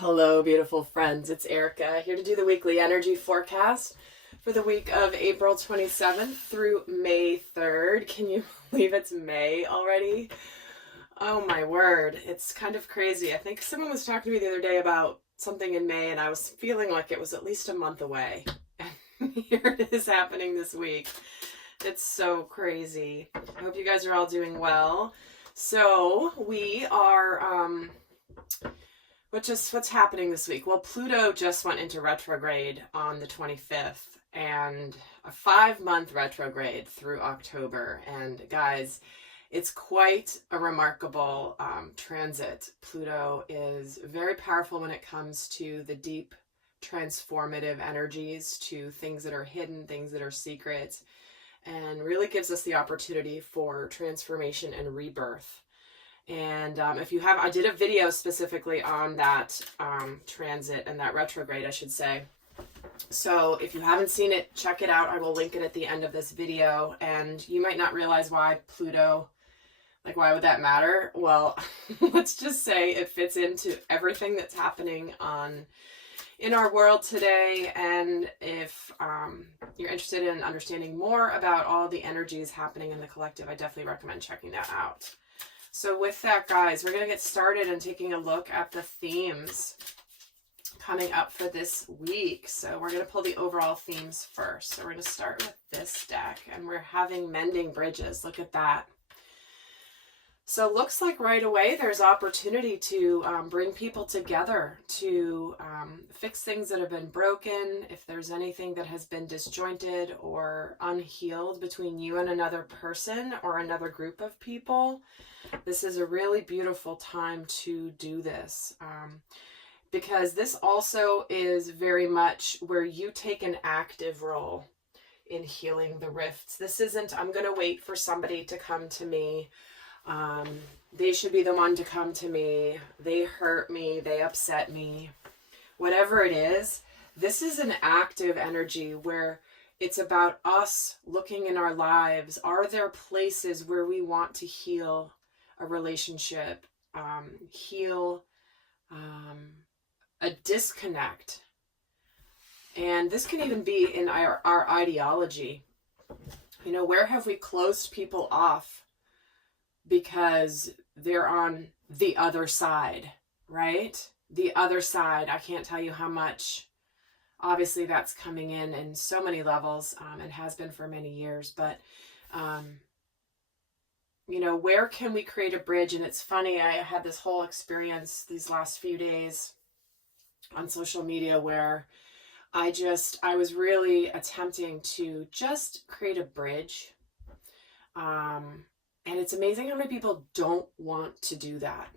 Hello, beautiful friends. It's Erika here to do the weekly energy forecast for the week of April 27th through May 3rd. Can you believe it's May already? Oh my word. It's kind of crazy. I think someone was talking to me the other day about something in May, and I was feeling like it was at least a month away. And here it is happening this week. It's so crazy. I hope you guys are all doing well. So we are what's happening this week? Well, Pluto just went into retrograde on the 25th, and a 5-month retrograde through October. And guys, it's quite a remarkable transit. Pluto is very powerful when it comes to the deep transformative energies, to things that are hidden, things that are secret, and really gives us the opportunity for transformation and rebirth. And if you have, I did a video specifically on that transit and that retrograde, I should say. So if you haven't seen it, check it out. I will link it at the end of this video. And you might not realize why Pluto, like why would that matter? Well, let's just say it fits into everything that's happening in our world today. And if you're interested in understanding more about all the energies happening in the collective, I definitely recommend checking that out. So with that, guys, we're going to get started and taking a look at the themes coming up for this week. So we're going to pull the overall themes first. So we're going to start with this deck, and we're having mending bridges. Look at that. So it looks like right away there's opportunity to bring people together to fix things that have been broken. If there's anything that has been disjointed or unhealed between you and another person or another group of people, this is a really beautiful time to do this. Because this also is very much where you take an active role in healing the rifts. This isn't, I'm going to wait for somebody to come to me. They should be the one to come to me. They hurt me. They upset me. Whatever it is, this is an active energy where it's about us looking in our lives. Are there places where we want to heal a relationship, heal a disconnect? And this can even be in our ideology. You know, where have we closed people off because they're on the other side, right? The other side. I can't tell you how much, obviously, that's coming in so many levels, and has been for many years. But, you know, where can we create a bridge? And it's funny, I had this whole experience these last few days on social media where I was really attempting to just create a bridge. And it's amazing how many people don't want to do that.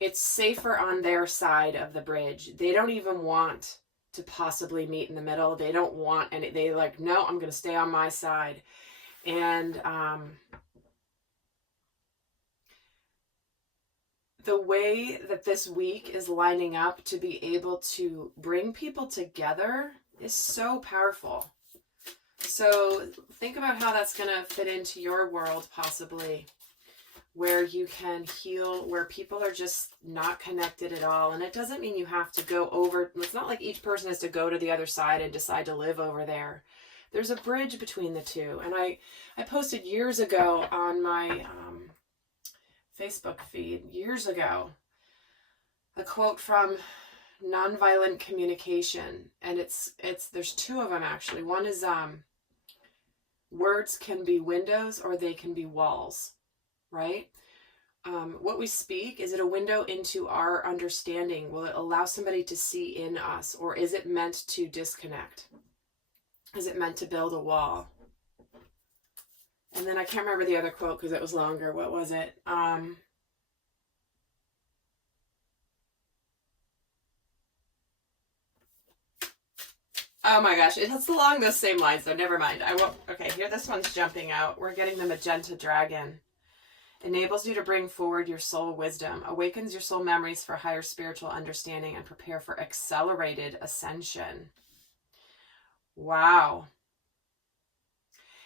It's safer on their side of the bridge. They don't even want to possibly meet in the middle. They don't want, and they like, no, I'm going to stay on my side. And the way that this week is lining up to be able to bring people together is so powerful. So think about how that's going to fit into your world, possibly, where you can heal, where people are just not connected at all. And it doesn't mean you have to go over. It's not like each person has to go to the other side and decide to live over there. There's a bridge between the two. And I posted years ago on my Facebook feed, years ago, a quote from Nonviolent Communication. And there's two of them, actually. One is, words can be windows or they can be walls, right? What we speak, is it a window into our understanding? Will it allow somebody to see in us, or is it meant to disconnect? Is it meant to build a wall? And then I can't remember the other quote because it was longer. What was it? Oh my gosh, it's along those same lines, so never mind. I won't. Okay, here, this one's jumping out. We're getting the magenta dragon. Enables you to bring forward your soul wisdom, awakens your soul memories for higher spiritual understanding, and prepare for accelerated ascension. Wow.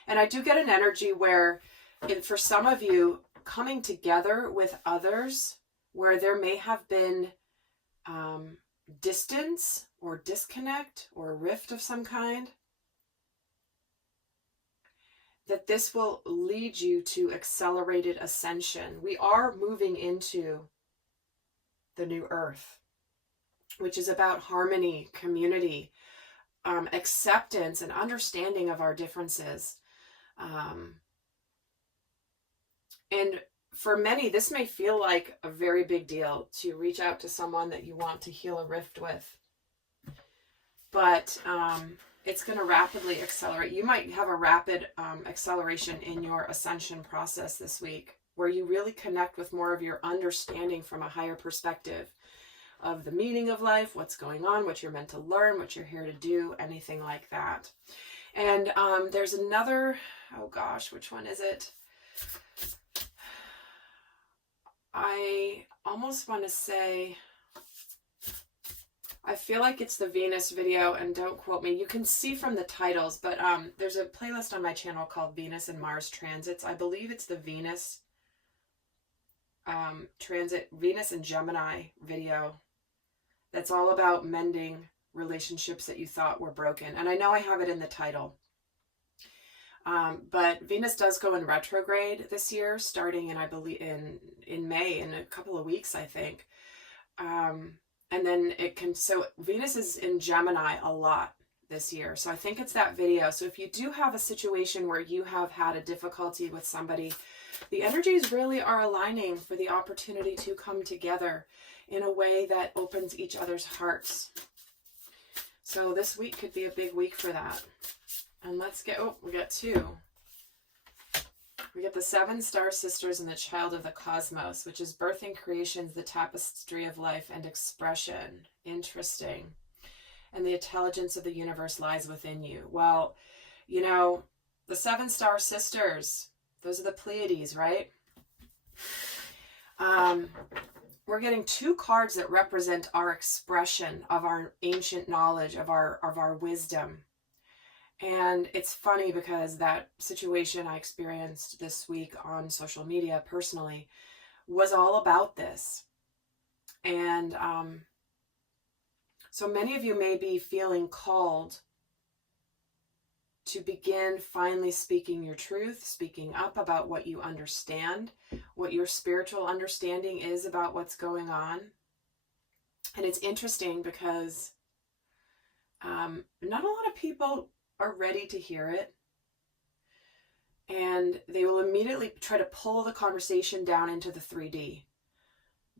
And I do get an energy where, for some of you, coming together with others where there may have been distance or disconnect or a rift of some kind, that this will lead you to accelerated ascension. We are moving into the new earth, which is about harmony, community, acceptance, and understanding of our differences. And for many, this may feel like a very big deal to reach out to someone that you want to heal a rift with. But it's going to rapidly accelerate. You might have a rapid acceleration in your ascension process this week, where you really connect with more of your understanding from a higher perspective of the meaning of life, what's going on, what you're meant to learn, what you're here to do, anything like that. And there's another, oh gosh, which one is it? I almost want to say, I feel like it's the Venus video, and don't quote me. You can see from the titles, but there's a playlist on my channel called Venus and Mars Transits. I believe it's the Venus transit, Venus and Gemini video, that's all about mending relationships that you thought were broken. And I know I have it in the title. But Venus does go in retrograde this year, starting in, I believe, in May, in a couple of weeks, I think. And then it can, so Venus is in Gemini a lot this year. So I think it's that video. So if you do have a situation where you have had a difficulty with somebody, the energies really are aligning for the opportunity to come together in a way that opens each other's hearts. So this week could be a big week for that. And let's get, oh, we got two. We get the 7 star sisters and the child of the cosmos, which is birthing creations, the tapestry of life and expression. Interesting. And the intelligence of the universe lies within you. Well, you know, the 7 star sisters, those are the Pleiades, right? We're getting 2 cards that represent our expression of our ancient knowledge, of our wisdom. And it's funny because that situation I experienced this week on social media personally was all about this. And so many of you may be feeling called to begin finally speaking your truth, speaking up about what you understand, what your spiritual understanding is about what's going on. And it's interesting because not a lot of people are ready to hear it, and they will immediately try to pull the conversation down into the 3D.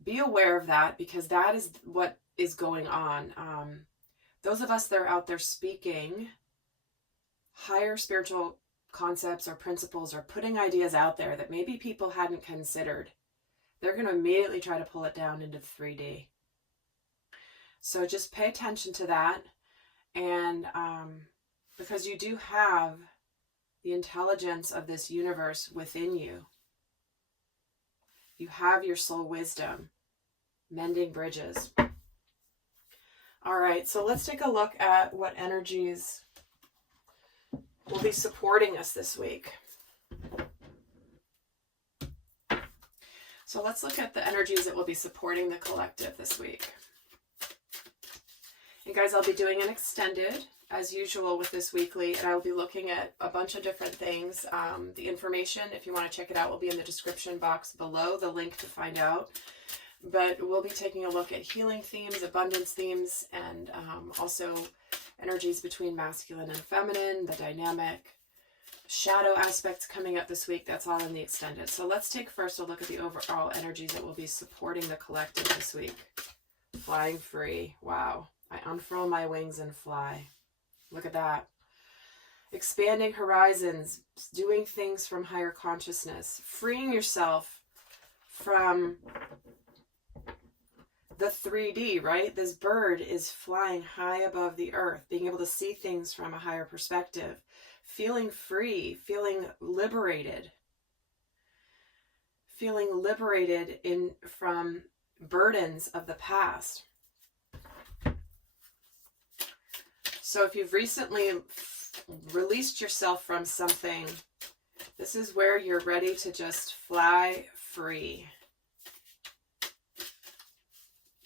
Be aware of that, because that is what is going on. Those of us that are out there speaking higher spiritual concepts or principles or putting ideas out there that maybe people hadn't considered, they're going to immediately try to pull it down into 3D. So just pay attention to that, and because you do have the intelligence of this universe within you. You have your soul wisdom, mending bridges. All right, so let's take a look at what energies will be supporting us this week. So let's look at the energies that will be supporting the collective this week. And guys, I'll be doing an extended, as usual, with this weekly, and I will be looking at a bunch of different things. The information, if you want to check it out, will be in the description box below, the link to find out. But we'll be taking a look at healing themes, abundance themes, and also energies between masculine and feminine, the dynamic, shadow aspects coming up this week. That's all in the extended. So let's take first a look at the overall energies that will be supporting the collective this week. Flying free. Wow. I unfurl my wings and fly. Look at that. Expanding horizons, doing things from higher consciousness, freeing yourself from the 3D, right? This bird is flying high above the earth, being able to see things from a higher perspective, feeling free, feeling liberated from burdens of the past. So if you've recently released yourself from something, this is where you're ready to just fly free.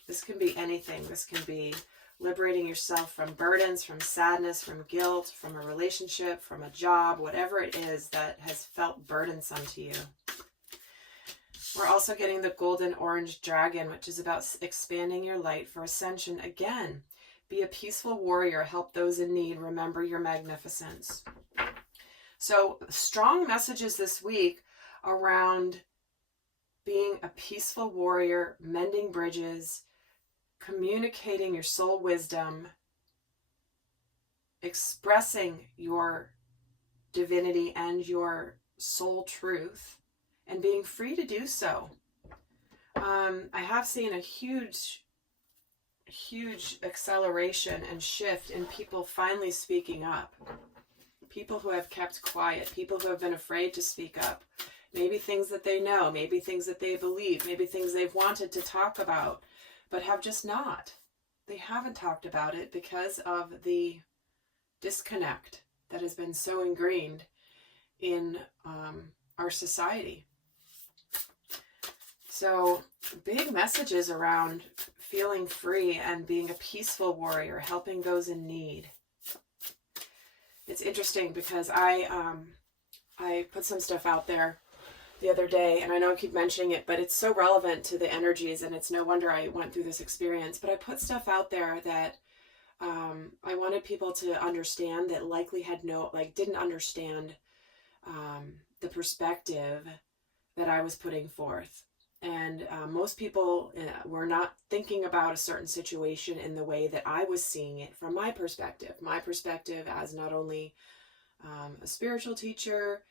This can be anything. This can be liberating yourself from burdens, from sadness, from guilt, from a relationship, from a job, whatever it is that has felt burdensome to you. We're also getting the golden orange dragon, which is about expanding your light for ascension. Again, be a peaceful warrior, help those in need, remember your magnificence. So strong messages this week around being a peaceful warrior, mending bridges, communicating your soul wisdom, expressing your divinity and your soul truth, and being free to do so. I have seen a huge acceleration and shift in people finally speaking up. People who have kept quiet, people who have been afraid to speak up. Maybe things that they know, maybe things that they believe, maybe things they've wanted to talk about, but have just not. They haven't talked about it because of the disconnect that has been so ingrained in our society. So big messages around feeling free and being a peaceful warrior, helping those in need. It's interesting because I put some stuff out there the other day, and I know I keep mentioning it, but it's so relevant to the energies, and it's no wonder I went through this experience. But I put stuff out there that I wanted people to understand that likely didn't understand the perspective that I was putting forth. And most people were not thinking about a certain situation in the way that I was seeing it from my perspective. My perspective as not only a spiritual teacher,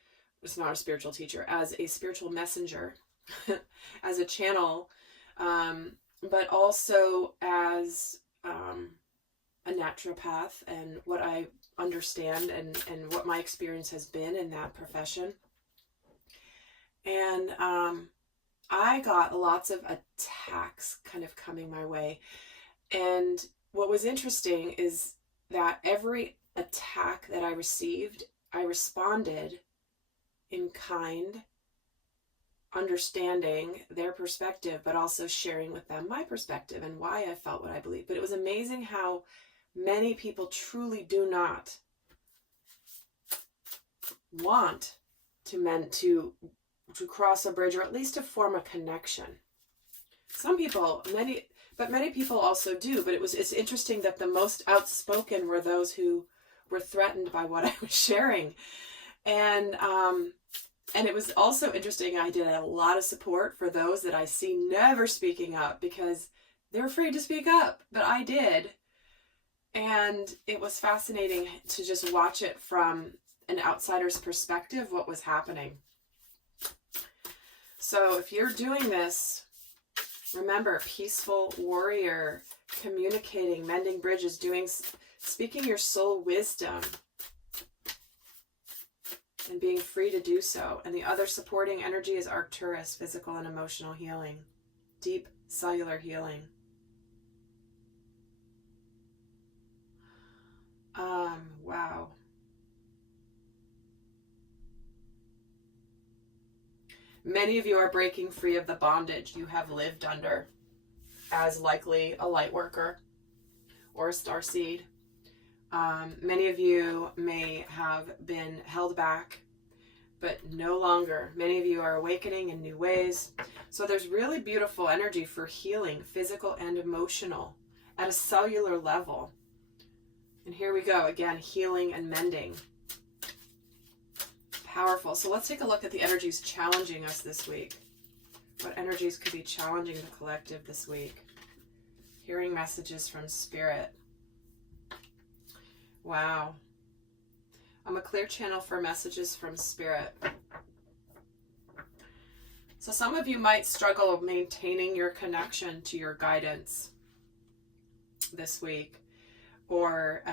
as a spiritual messenger, as a channel, but also as a naturopath, and what I understand and what my experience has been in that profession. And I got lots of attacks kind of coming my way. And what was interesting is that every attack that I received, I responded in kind, understanding their perspective, but also sharing with them my perspective and why I felt what I believed. But it was amazing how many people truly do not want to cross a bridge, or at least to form a connection. Some people, many people also do, but it's interesting that the most outspoken were those who were threatened by what I was sharing. And it was also interesting, I did a lot of support for those that I see never speaking up because they're afraid to speak up, but I did. And it was fascinating to just watch it from an outsider's perspective, what was happening. So if you're doing this, remember, peaceful warrior, communicating, mending bridges, speaking your soul wisdom, and being free to do so. And the other supporting energy is Arcturus, physical and emotional healing, deep cellular healing. Wow. Many of you are breaking free of the bondage you have lived under as likely a light worker or a starseed. Many of you may have been held back, but no longer. Many of you are awakening in new ways. So there's really beautiful energy for healing, physical and emotional, at a cellular level. And here we go again, healing and mending. Powerful. So let's take a look at the energies challenging us this week. What energies could be challenging the collective this week? Hearing messages from Spirit. Wow. I'm a clear channel for messages from Spirit. So some of you might struggle maintaining your connection to your guidance this week. Or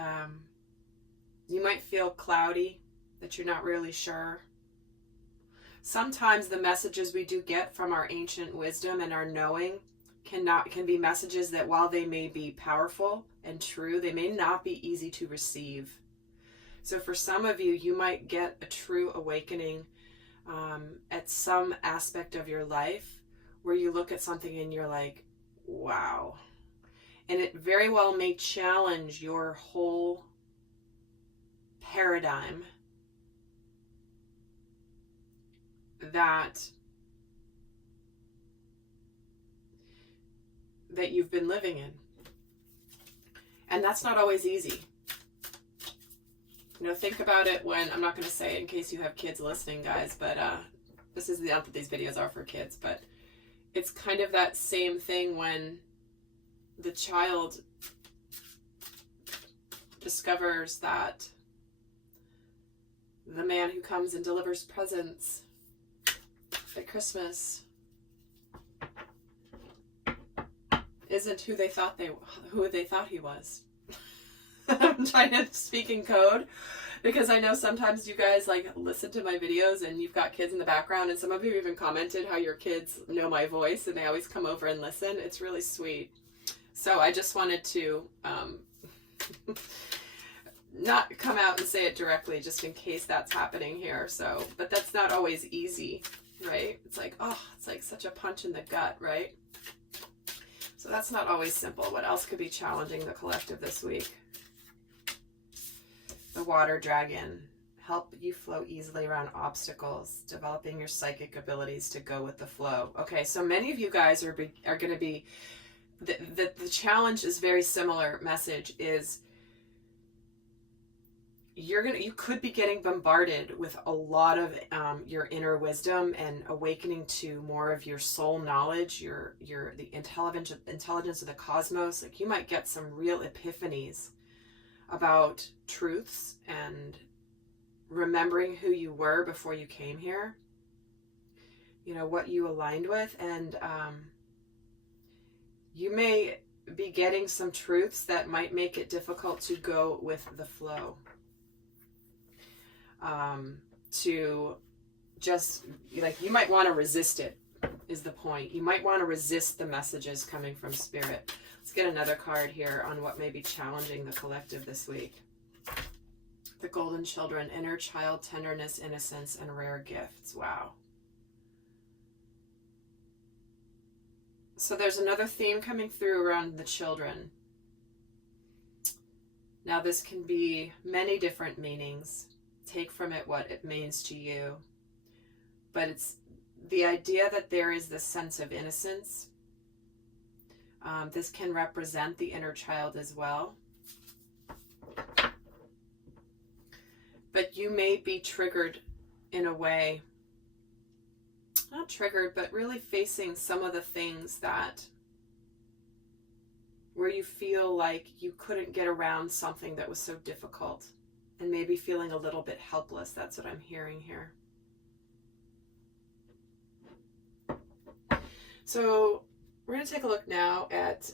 you might feel cloudy, that you're not really sure. Sometimes the messages we do get from our ancient wisdom and our knowing can be messages that, while they may be powerful and true, they may not be easy to receive. So for some of you, you might get a true awakening at some aspect of your life where you look at something and you're like, wow, And it very well may challenge your whole paradigm that you've been living in. And that's not always easy. You know, think about it when, I'm not going to say it in case you have kids listening, guys, but this is not that these videos are for kids, but it's kind of that same thing when the child discovers that the man who comes and delivers presents at Christmas isn't who they thought he was. I'm trying to speak in code because I know sometimes you guys like listen to my videos and you've got kids in the background, and some of you even commented how your kids know my voice and they always come over and listen. It's really sweet. So I just wanted to not come out and say it directly just in case that's happening here. So, but that's not always easy, right? It's like, oh, it's like such a punch in the gut, right? So that's not always simple. What else could be challenging the collective this week? The water dragon. Help you flow easily around obstacles, developing your psychic abilities to go with the flow. Okay, so many of you guys are going to be, the challenge is very similar. Message is you could be getting bombarded with a lot of your inner wisdom and awakening to more of your soul knowledge, the intelligence of the cosmos. Like you might get some real epiphanies about truths and remembering who you were before you came here, you know, what you aligned with, and you may be getting some truths that might make it difficult to go with the flow, to just, like, you might want to resist it, is the point. You might want to resist the messages coming from spirit. Let's get another card here on what may be challenging the collective this week. The Golden Children, inner child tenderness, innocence, and rare gifts. Wow. So there's another theme coming through around the children. Now this can be many different meanings. Take from it what it means to you. But it's the idea that there is this sense of innocence. This can represent the inner child as well. But you may be triggered in a way, not triggered, but really facing some of the things that, where you feel like you couldn't get around something that was so difficult, and maybe feeling a little bit helpless. That's what I'm hearing here. So we're going to take a look now at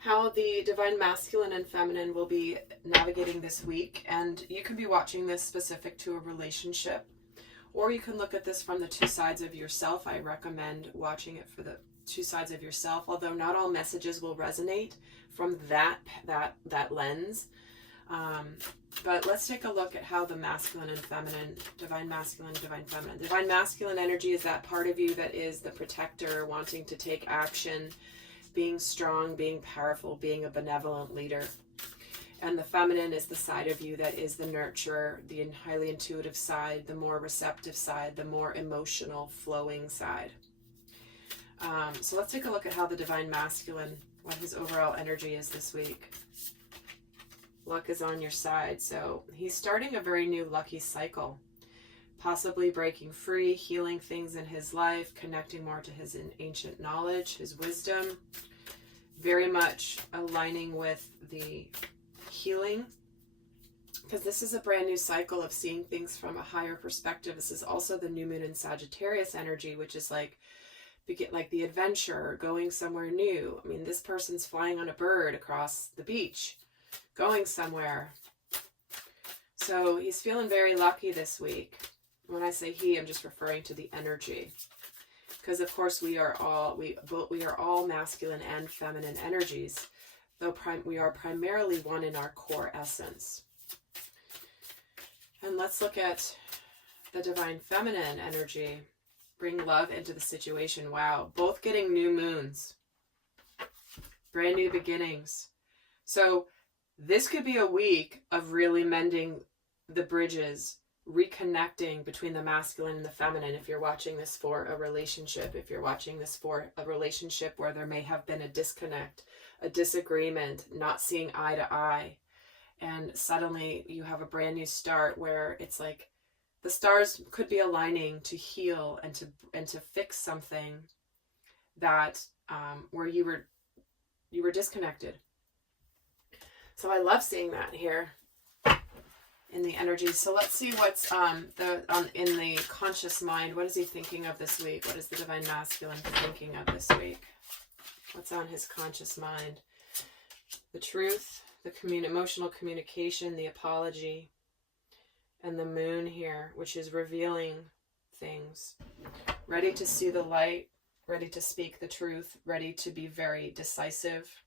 how the divine masculine and feminine will be navigating this week. And you can be watching this specific to a relationship, or you can look at this from the two sides of yourself. I recommend watching it for the two sides of yourself, although not all messages will resonate from that lens. But let's take a look at how the masculine and feminine, divine masculine, divine feminine. Divine masculine energy is that part of you that is the protector, wanting to take action, being strong, being powerful, being a benevolent leader. And the feminine is the side of you that is the nurturer, the highly intuitive side, the more receptive side, the more emotional, flowing side. So let's take a look at how the divine masculine, what his overall energy is this week. Luck is on your side, so he's starting a very new lucky cycle, possibly breaking free, healing things in his life, connecting more to his ancient knowledge, his wisdom, very much aligning with the healing, because this is a brand new cycle of seeing things from a higher perspective. This is also the new moon in Sagittarius energy, which is like the adventure, going somewhere new. I mean, this person's flying on a bird across the beach, going somewhere. So he's feeling very lucky this week. When I say he, I'm just referring to the energy, because of course we are all masculine and feminine energies, though we are primarily one in our core essence. And let's look at the divine feminine energy. Bring love into the situation. Wow, both getting new moons. brand new beginnings. So this could be a week of really mending the bridges, reconnecting between the masculine and the feminine. If you're watching this for a relationship, if you're watching this for a relationship where there may have been a disconnect, a disagreement, not seeing eye to eye, and suddenly you have a brand new start where it's like the stars could be aligning to heal and to fix something that where you were disconnected. So I love seeing that here in the energies. So let's see what's in the conscious mind. What is he thinking of this week? What is the divine masculine thinking of this week? What's on his conscious mind? The truth, the emotional communication, the apology, and the moon here, which is revealing things. Ready to see the light, ready to speak the truth, ready to be very decisive.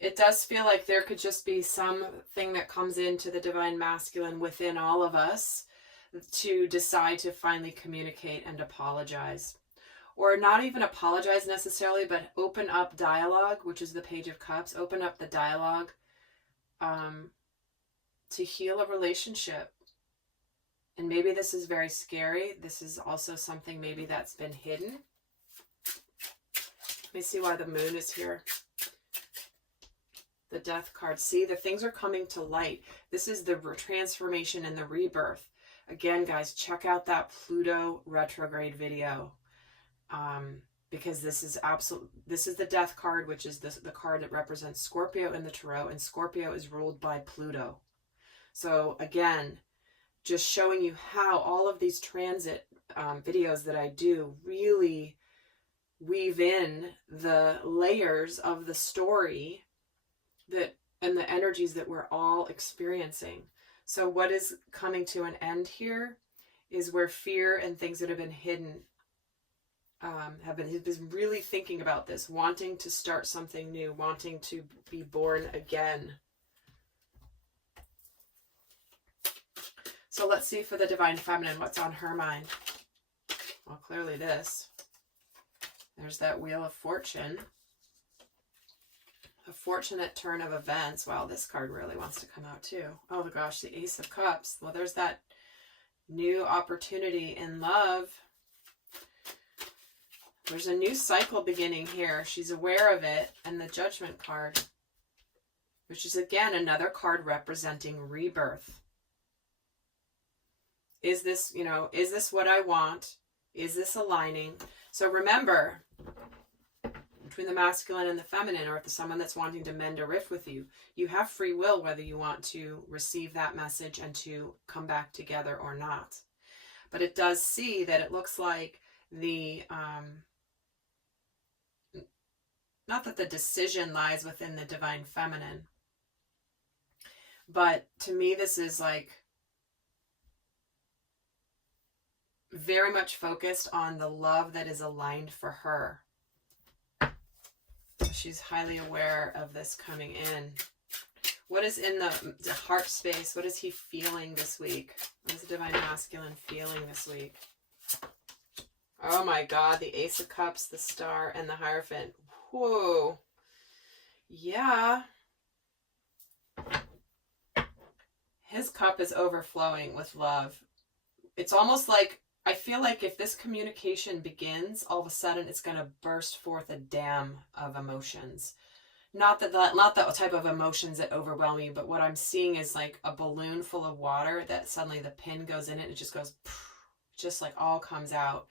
It does feel like there could just be something that comes into the divine masculine within all of us to decide to finally communicate and apologize. Or not even apologize necessarily, but open up dialogue, which is the Page of Cups. Open up the dialogue to heal a relationship. And maybe this is very scary. This is also something maybe that's been hidden. Let me see why the moon is here. The Death card. See, the things are coming to light. This is the transformation and the rebirth. Again, guys, check out that Pluto retrograde video. Because this is the Death card, which is the card that represents Scorpio in the Tarot, and Scorpio is ruled by Pluto. So again, just showing you how all of these transit videos that I do really weave in the layers of the story and the energies that we're all experiencing. So what is coming to an end here is where fear and things that have been hidden he's been really thinking about this, wanting to start something new, wanting to be born again. So let's see for the divine feminine, what's on her mind. Well, clearly this. There's that Wheel of Fortune. A fortunate turn of events. Wow, this card really wants to come out too. Oh my gosh, the Ace of Cups. Well, there's that new opportunity in love. There's a new cycle beginning here. She's aware of it. And the Judgment card, which is again another card representing rebirth. Is this, is this what I want? Is this aligning? So remember, between the masculine and the feminine, or someone that's wanting to mend a rift with you, you have free will whether you want to receive that message and to come back together or not. But it does see that it looks like the, not that the decision lies within the divine feminine, but to me this is like very much focused on the love that is aligned for her. She's highly aware of this coming in. What is in the heart space? What is he feeling this week? What is the divine masculine feeling this week? Oh my God, the Ace of Cups, the Star, and the Hierophant. Whoa. Yeah. His cup is overflowing with love. It's almost like, I feel like if this communication begins, all of a sudden it's going to burst forth a dam of emotions. Not that type of emotions that overwhelm you, but what I'm seeing is like a balloon full of water that suddenly the pin goes in it and it just goes, just like all comes out.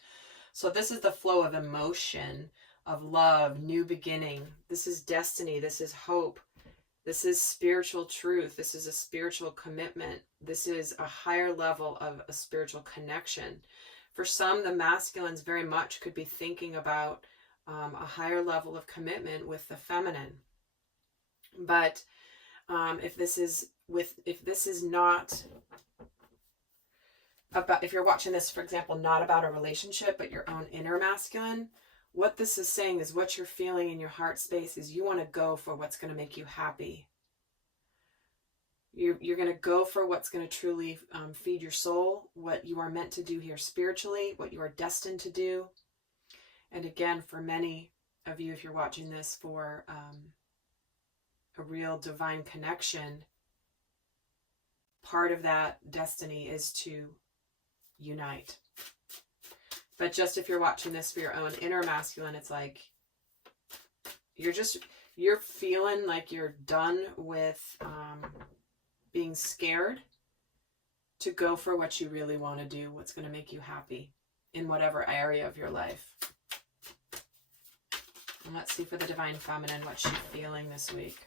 So this is the flow of emotion, of love, new beginning. This is destiny. This is hope. This is spiritual truth. This is a spiritual commitment. This is a higher level of a spiritual connection. For some, the masculines very much could be thinking about a higher level of commitment with the feminine. But if this is not about, if you're watching this, for example, not about a relationship, but your own inner masculine, what this is saying is what you're feeling in your heart space is you want to go for what's going to make you happy. You're going to go for what's going to truly feed your soul, what you are meant to do here spiritually, what you are destined to do. And again, for many, of you, if you're watching this, for a real divine connection, part of that destiny is to unite. But just if you're watching this for your own inner masculine, it's like you're feeling like you're done with being scared to go for what you really want to do, what's going to make you happy in whatever area of your life. And let's see for the Divine Feminine what she's feeling this week.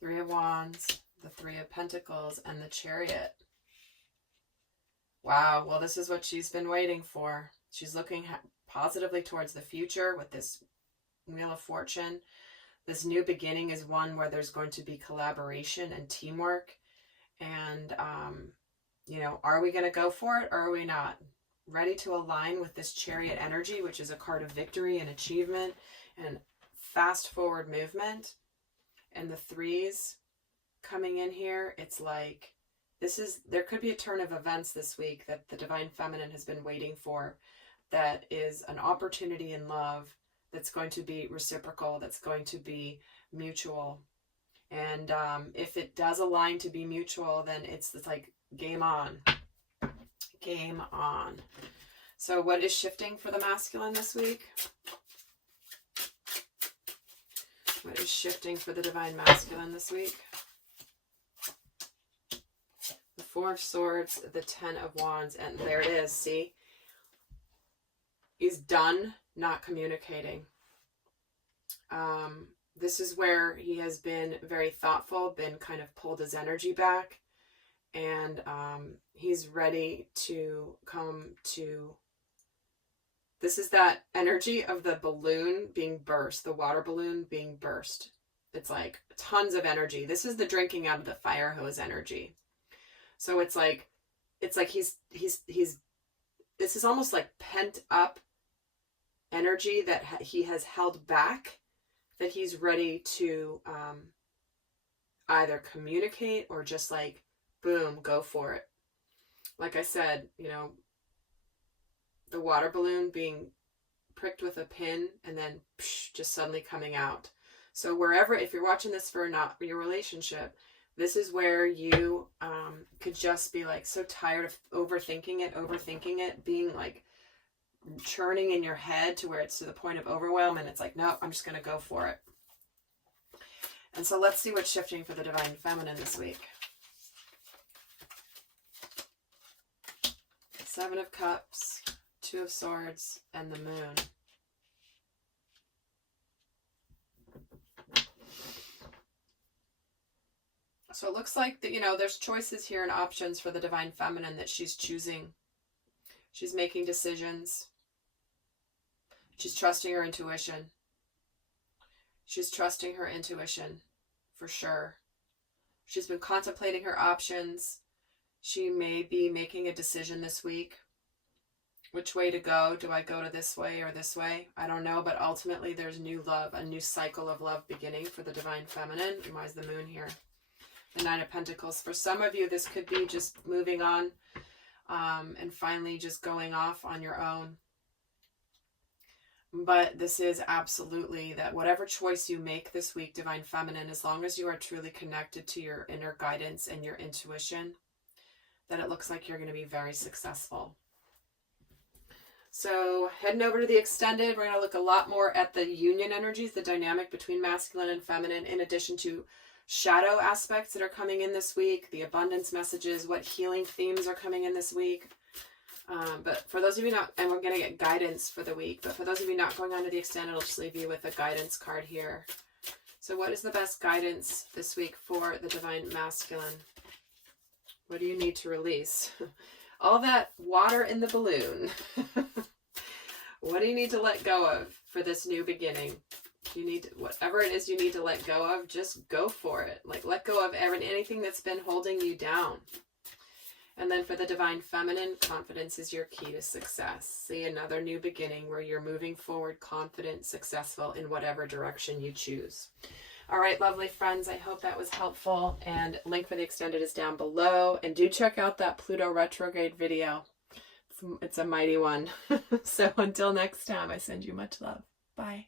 3 of Wands, the 3 of Pentacles, and the Chariot. Wow, well, this is what she's been waiting for. She's looking positively towards the future with this Wheel of Fortune. This new beginning is one where there's going to be collaboration and teamwork. And, you know, are we going to go for it or are we not? Ready to align with this Chariot energy, which is a card of victory and achievement and fast forward movement. And the 3s coming in here, it's like, there could be a turn of events this week that the Divine Feminine has been waiting for, that is an opportunity in love that's going to be reciprocal, that's going to be mutual. And if it does align to be mutual, then it's like game on. Game on. So what is shifting for the masculine this week? What is shifting for the Divine Masculine this week? The 4 of Swords, the 10 of Wands, and there it is, see? He's done not communicating. This is where he has been very thoughtful, been kind of pulled his energy back, and he's ready to come to... This is that energy of the balloon being burst, the water balloon being burst. It's like tons of energy. This is the drinking out of the fire hose energy. So it's like he's this is almost like pent up energy that he has held back, that he's ready to either communicate or just like, boom, go for it. Like I said, you know, the water balloon being pricked with a pin and then psh, just suddenly coming out. So wherever, if you're watching this for not your relationship, this is where you could just be like so tired of overthinking it, being like churning in your head to where it's to the point of overwhelm, and it's like, no, I'm just going to go for it. And so let's see what's shifting for the Divine Feminine this week. 7 of Cups, 2 of Swords, and the Moon. So it looks like that, you know, there's choices here and options for the Divine Feminine that she's choosing. She's making decisions. She's trusting her intuition. She's trusting her intuition for sure. She's been contemplating her options. She may be making a decision this week. Which way to go? Do I go to this way or this way? I don't know, but ultimately there's new love, a new cycle of love beginning for the Divine Feminine. And why is the Moon here? The 9 of Pentacles. For some of you, this could be just moving on and finally just going off on your own. But this is absolutely that whatever choice you make this week, Divine Feminine, as long as you are truly connected to your inner guidance and your intuition, that it looks like you're going to be very successful. So heading over to the extended, we're going to look a lot more at the union energies, the dynamic between masculine and feminine, in addition to shadow aspects that are coming in this week, the abundance messages, what healing themes are coming in this week. But for those of you not, and we're going to get guidance for the week, but for those of you not going on to the extended, I'll just leave you with a guidance card here. So what is the best guidance this week for the Divine Masculine? What do you need to release? All that water in the balloon. What do you need to let go of for this new beginning? You need, whatever it is you need to let go of, just go for it. Like, let go of anything that's been holding you down. And then for the Divine Feminine, confidence is your key to success. See, another new beginning where you're moving forward, confident, successful in whatever direction you choose. All right, lovely friends, I hope that was helpful. And link for the extended is down below. And do check out that Pluto retrograde video. It's a mighty one. So until next time, I send you much love. Bye.